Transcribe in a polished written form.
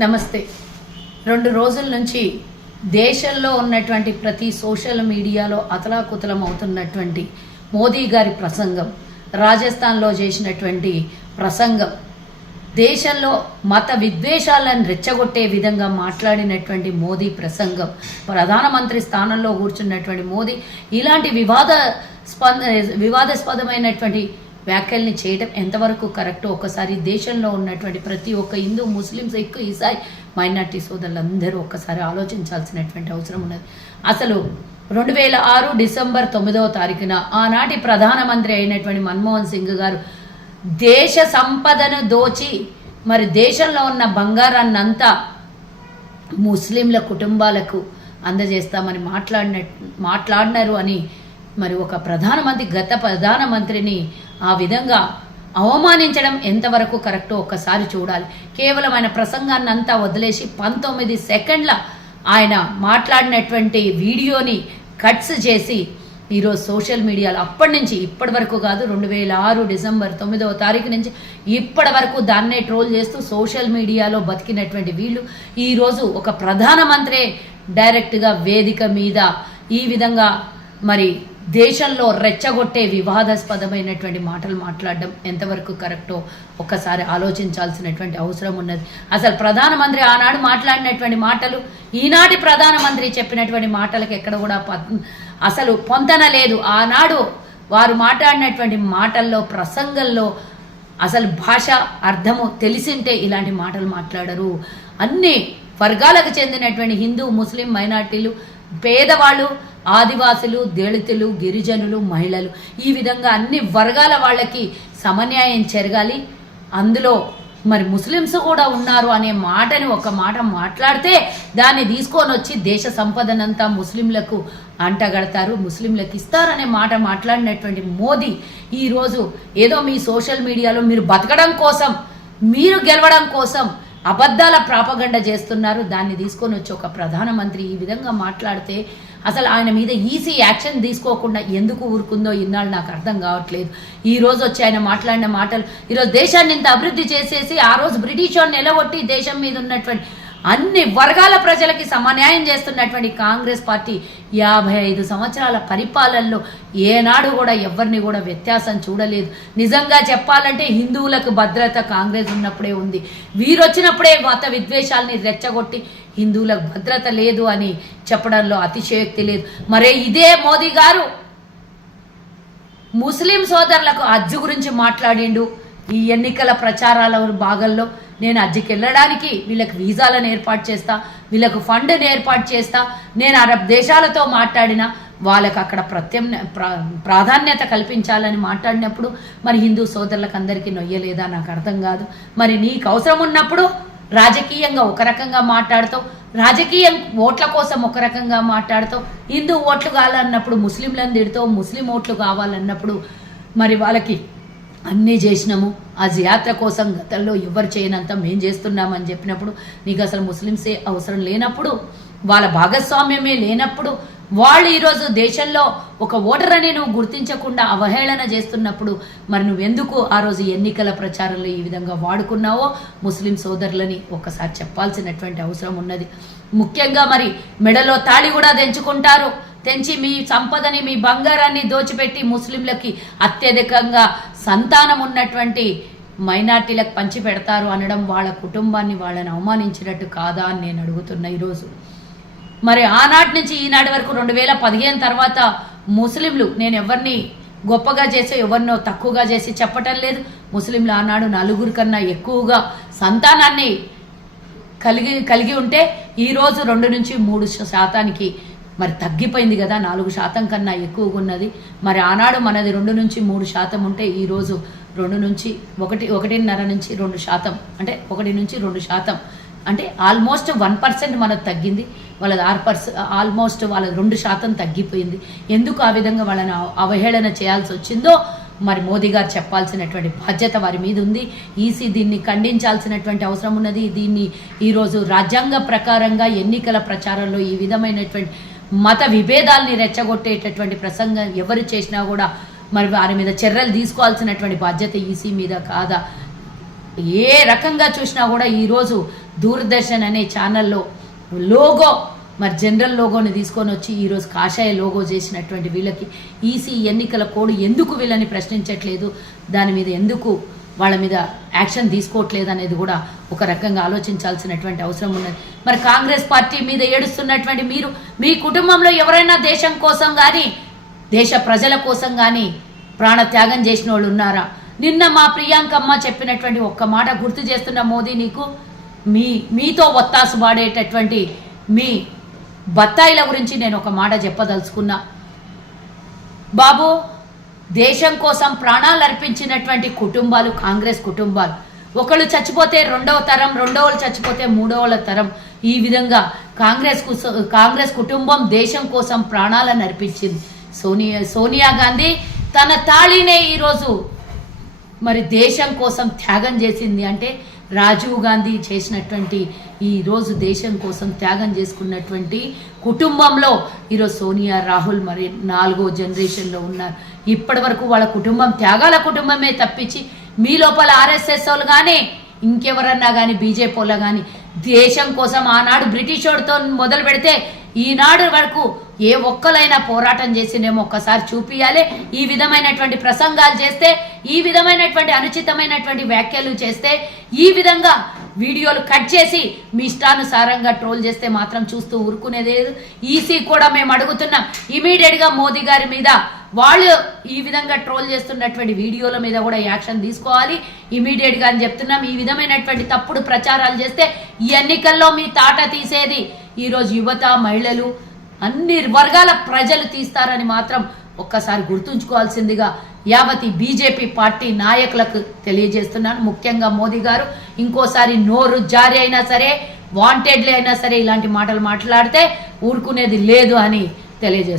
నమస్తే. 2 రోజుల నుంచి దేశంలో ఉన్నటువంటి ప్రతి సోషల్ మీడియాలో అతలాకుతలం అవుతున్నటువంటి మోదీ గారి ప్రసంగం, రాజస్థాన్లో చేసినటువంటి ప్రసంగం, దేశంలో మత విద్వేషాలను రెచ్చగొట్టే విధంగా మాట్లాడినటువంటి మోదీ ప్రసంగం, ప్రధానమంత్రి స్థానంలో కూర్చున్నటువంటి మోదీ ఇలాంటి వివాదాస్పదమైనటువంటి వ్యాఖ్యల్ని చేయడం ఎంతవరకు కరెక్టో ఒకసారి దేశంలో ఉన్నటువంటి ప్రతి ఒక్క హిందూ, ముస్లిమ్స్, ఎక్కువ ఈసాయి మైనార్టీ సోదరులందరూ ఒక్కసారి ఆలోచించాల్సినటువంటి అవసరం ఉన్నది. అసలు 2006 డిసెంబర్ 9వ తారీఖున ఆనాటి ప్రధానమంత్రి అయినటువంటి మన్మోహన్ సింగ్ గారు దేశ సంపదను దోచి మరి దేశంలో ఉన్న బంగారాన్నంతా ముస్లింల కుటుంబాలకు అందజేస్తామని మాట్లాడినారు అని మరి ఒక గత ప్రధానమంత్రిని ఆ విధంగా అవమానించడం ఎంతవరకు కరెక్టో ఒక్కసారి చూడాలి. కేవలం ఆయన ప్రసంగాన్ని అంతా వదిలేసి 19 సెకండ్ల ఆయన మాట్లాడినటువంటి వీడియోని కట్స్ చేసి ఈరోజు సోషల్ మీడియాలో అప్పటి నుంచి ఇప్పటి వరకు కాదు, 2006 డిసెంబర్ 9వ తారీఖు నుంచి ఇప్పటి వరకు దాన్నే ట్రోల్ చేస్తూ సోషల్ మీడియాలో బతికినటువంటి వీళ్ళు ఈరోజు ఒక ప్రధానమంత్రి డైరెక్ట్గా వేదిక మీద ఈ విధంగా మరి దేశంలో రెచ్చగొట్టే వివాదాస్పదమైనటువంటి మాటలు మాట్లాడడం ఎంతవరకు కరెక్టో ఒక్కసారి ఆలోచించాల్సినటువంటి అవసరం ఉన్నది. అసలు ప్రధానమంత్రి ఆనాడు మాట్లాడినటువంటి మాటలు, ఈనాటి ప్రధానమంత్రి చెప్పినటువంటి మాటలకు ఎక్కడ కూడా అసలు పొంతన లేదు. ఆనాడు వారు మాట్లాడినటువంటి మాటల్లో, ప్రసంగంలో అసలు భాష అర్థము తెలిసింటే ఇలాంటి మాటలు మాట్లాడరు. అన్ని వర్గాలకు చెందినటువంటి హిందూ, ముస్లిం, మైనార్టీలు, పేదవాళ్ళు, ఆదివాసులు, దళితులు, గిరిజనులు, మహిళలు, ఈ విధంగా అన్ని వర్గాల వాళ్ళకి సమన్యాయం జరగాలి. అందులో మరి ముస్లిమ్స్ కూడా ఉన్నారు అనే మాటని ఒక మాట మాట్లాడితే దాన్ని తీసుకొని వచ్చి దేశ సంపదనంతా ముస్లింలకు అంటగడతారు, ముస్లింలకు ఇస్తారనే మాట మాట్లాడినటువంటి మోదీ ఈరోజు ఏదో మీ సోషల్ మీడియాలో మీరు బతకడం కోసం, మీరు గెలవడం కోసం అబద్ధాల ప్రాపగండ చేస్తున్నారు. దాన్ని తీసుకొని వచ్చి ఒక ప్రధానమంత్రి ఈ విధంగా మాట్లాడితే అసలు ఆయన మీద ఈసీ యాక్షన్ తీసుకోకుండా ఎందుకు ఊరుకుందో ఇన్నాళ్ళు నాకు అర్థం కావట్లేదు. ఈ రోజు వచ్చి ఆయన మాట్లాడిన మాటలు ఈరోజు దేశాన్ని ఇంత అభివృద్ధి చేసేసి ఆ రోజు బ్రిటిష్ వాడిని నిలగొట్టి దేశం మీద ఉన్నటువంటి అన్ని వర్గాల ప్రజలకి సమన్యాయం చేస్తున్నటువంటి కాంగ్రెస్ పార్టీ 55 సంవత్సరాల పరిపాలనలో ఏనాడు కూడా ఎవరిని కూడా వ్యత్యాసం చూడలేదు. నిజంగా చెప్పాలంటే హిందువులకు భద్రత కాంగ్రెస్ ఉన్నప్పుడే ఉంది. వీరొచ్చినప్పుడే మత విద్వేషాలని రెచ్చగొట్టి హిందువులకు భద్రత లేదు అని చెప్పడంలో అతిశయోక్తి లేదు. మరే ఇదే మోదీ గారు ముస్లిం సోదరులకు హజ్ గురించి మాట్లాడిండు. ఈ ఎన్నికల ప్రచారాల భాగంలో నేను హజ్కి వెళ్ళడానికి వీళ్ళకి వీసాలను ఏర్పాటు చేస్తా, వీళ్ళకు ఫండ్ని ఏర్పాటు చేస్తా, నేను అరబ్ దేశాలతో మాట్లాడినా వాళ్ళకు అక్కడ ప్రాధాన్యత కల్పించాలని మాట్లాడినప్పుడు మరి హిందూ సోదరులకు అందరికీ నొయ్యలేదా నాకు అర్థం కాదు. మరి నీకు అవసరం ఉన్నప్పుడు రాజకీయంగా ఒక రకంగా మాట్లాడుతావు, రాజకీయం ఓట్ల కోసం ఒక రకంగా మాట్లాడుతావు, హిందూ ఓట్లు కావాలన్నప్పుడు ముస్లింలను తిడతావు, ముస్లిం ఓట్లు కావాలన్నప్పుడు మరి వాళ్ళకి అన్నీ చేసినాము, ఆ యాత్ర కోసం గతంలో ఎవరు చేయనంత మేము చేస్తున్నామని చెప్పినప్పుడు నీకు అసలు ముస్లిమ్సే అవసరం లేనప్పుడు, వాళ్ళ భాగస్వామ్యమే లేనప్పుడు, వాళ్ళు ఈరోజు దేశంలో ఒక ఓటర్ అని నువ్వు గుర్తించకుండా అవహేళన చేస్తున్నప్పుడు మరి నువ్వెందుకు ఆ రోజు ఎన్నికల ప్రచారంలో ఈ విధంగా వాడుకున్నావో ముస్లిం సోదరులని ఒక్కసారి చెప్పాల్సినటువంటి అవసరం ఉన్నది. ముఖ్యంగా మరి మెడలో తాళి కూడా తెంచి మీ సంపదని, మీ బంగారాన్ని దోచిపెట్టి ముస్లింలకి అత్యధికంగా సంతానం ఉన్నటువంటి మైనార్టీలకు పంచి పెడతారు అనడం వాళ్ళ కుటుంబాన్ని వాళ్ళని అవమానించినట్టు కాదా అని నేను అడుగుతున్నా. ఈరోజు మరి ఆనాటి నుంచి ఈనాటి వరకు 2015 తర్వాత ముస్లింలు, నేను ఎవరిని గొప్పగా చేసి ఎవరినో తక్కువగా చేసి చెప్పటం లేదు, ముస్లింలు ఆనాడు 4 కన్నా ఎక్కువగా సంతానాన్ని కలిగి ఉంటే ఈరోజు 2 నుంచి 3% మరి తగ్గిపోయింది కదా, 4% కన్నా ఎక్కువగా ఉన్నది. మరి ఆనాడు మనది 2 నుంచి 3% ఉంటే ఈరోజు 2 నుంచి 1.5 నుంచి 2%, అంటే 1 నుంచి 2%, అంటే ఆల్మోస్ట్ 1% మనకు తగ్గింది. వాళ్ళది 6%, ఆల్మోస్ట్ వాళ్ళది 2% తగ్గిపోయింది. ఎందుకు ఆ విధంగా వాళ్ళని అవహేళన చేయాల్సి వచ్చిందో మరి మోదీ గారు చెప్పాల్సినటువంటి బాధ్యత వారి మీద ఉంది. ఈసీ దీన్ని ఖండించాల్సినటువంటి అవసరం ఉన్నది. దీన్ని ఈరోజు రాజ్యాంగ ప్రకారంగా ఎన్నికల ప్రచారంలో ఈ విధమైనటువంటి మత విభేదాల్ని రెచ్చగొట్టేటటువంటి ప్రసంగం ఎవరు చేసినా కూడా మరి వారి మీద చర్యలు తీసుకోవాల్సినటువంటి బాధ్యత ఈసీ మీద కాదా? ఏ రకంగా చూసినా కూడా ఈరోజు దూరదర్శన్ అనే ఛానల్లో లోగో మరి జనరల్ లోగోని తీసుకొని వచ్చి ఈరోజు కాషాయ లోగో చేసినటువంటి వీళ్ళకి ఈసీ ఎన్నికల కోడ్ ఎందుకు వీళ్ళని ప్రశ్నించట్లేదు, దాని మీద ఎందుకు వాళ్ళ మీద యాక్షన్ తీసుకోవట్లేదు అనేది కూడా ఒక రకంగా ఆలోచించాల్సినటువంటి అవసరం ఉన్నది. మరి కాంగ్రెస్ పార్టీ మీద ఏడుస్తున్నటువంటి మీరు, మీ కుటుంబంలో ఎవరైనా దేశం కోసం కానీ దేశ ప్రజల కోసం కానీ ప్రాణత్యాగం చేసిన వాళ్ళు ఉన్నారా? నిన్న మా ప్రియాంకమ్మ చెప్పినటువంటి ఒక్క మాట గుర్తు చేస్తున్న మోదీ, నీకు మీతో ఒత్తాసు పాడేటటువంటి మీ బత్తాయిల గురించి నేను ఒక మాట చెప్పదలుచుకున్నా. బాబు, దేశం కోసం ప్రాణాలు అర్పించినటువంటి కుటుంబాలు కాంగ్రెస్ కుటుంబాలు. ఒకళ్ళు చచ్చిపోతే రెండవ తరం, రెండవలు చచ్చిపోతే మూడవ తరం. ఈ విధంగా కాంగ్రెస్ కుటుంబం దేశం కోసం ప్రాణాలను అర్పించింది. సోనియా గాంధీ తన తాళినే ఈరోజు మరి దేశం కోసం త్యాగం చేసింది. అంటే రాజీవ్ గాంధీ చేసినటువంటి ఈరోజు దేశం కోసం త్యాగం చేసుకున్నటువంటి కుటుంబంలో ఈరోజు సోనియా, రాహుల్ మరి 4వ జనరేషన్లో ఉన్నారు. ఇప్పటి వరకు వాళ్ళ కుటుంబం త్యాగాల కుటుంబమే తప్పించి మీ లోపల ఆర్ఎస్ఎస్ వాళ్ళు కానీ ఇంకెవరన్నా కానీ బీజేపీ వాళ్ళు కానీ దేశం కోసం ఆనాడు బ్రిటిష్ వాడితో మొదలు పెడితే ఈనాడు వరకు ఏ ఒక్కలైనా పోరాటం చేసినేమో ఒక్కసారి చూపియాలి. ఈ విధమైనటువంటి ప్రసంగాలు చేస్తే, ఈ విధమైనటువంటి అనుచితమైనటువంటి వ్యాఖ్యలు చేస్తే, ఈ విధంగా వీడియోలు కట్ చేసి మీ ఇష్టానుసారంగా ట్రోల్ చేస్తే మాత్రం చూస్తూ ఊరుకునేది లేదు. ఈసీ కూడా మేము అడుగుతున్నాం, ఇమీడియట్గా మోదీ గారి మీద వాళ్ళు ఈ విధంగా ట్రోల్ చేస్తున్నటువంటి వీడియోల మీద కూడా యాక్షన్ తీసుకోవాలి ఇమీడియట్గా అని చెప్తున్నాం. ఈ విధమైనటువంటి తప్పుడు ప్రచారాలు చేస్తే ఈ ఎన్నికల్లో మీ తాట తీసేది ఈరోజు యువత, మహిళలు, అన్ని వర్గాల ప్రజలు తీస్తారని మాత్రం ఒక్కసారి గుర్తుంచుకోవాల్సిందిగా యావతి బీజేపీ పార్టీ నాయకులకు తెలియజేస్తున్నాను. ముఖ్యంగా మోదీ గారు ఇంకోసారి నోరు జారీ అయినా సరే, వాంటెడ్లీ అయినా సరే ఇలాంటి మాటలు మాట్లాడితే ఊరుకునేది లేదు అని తెలియజేస్తున్నాను.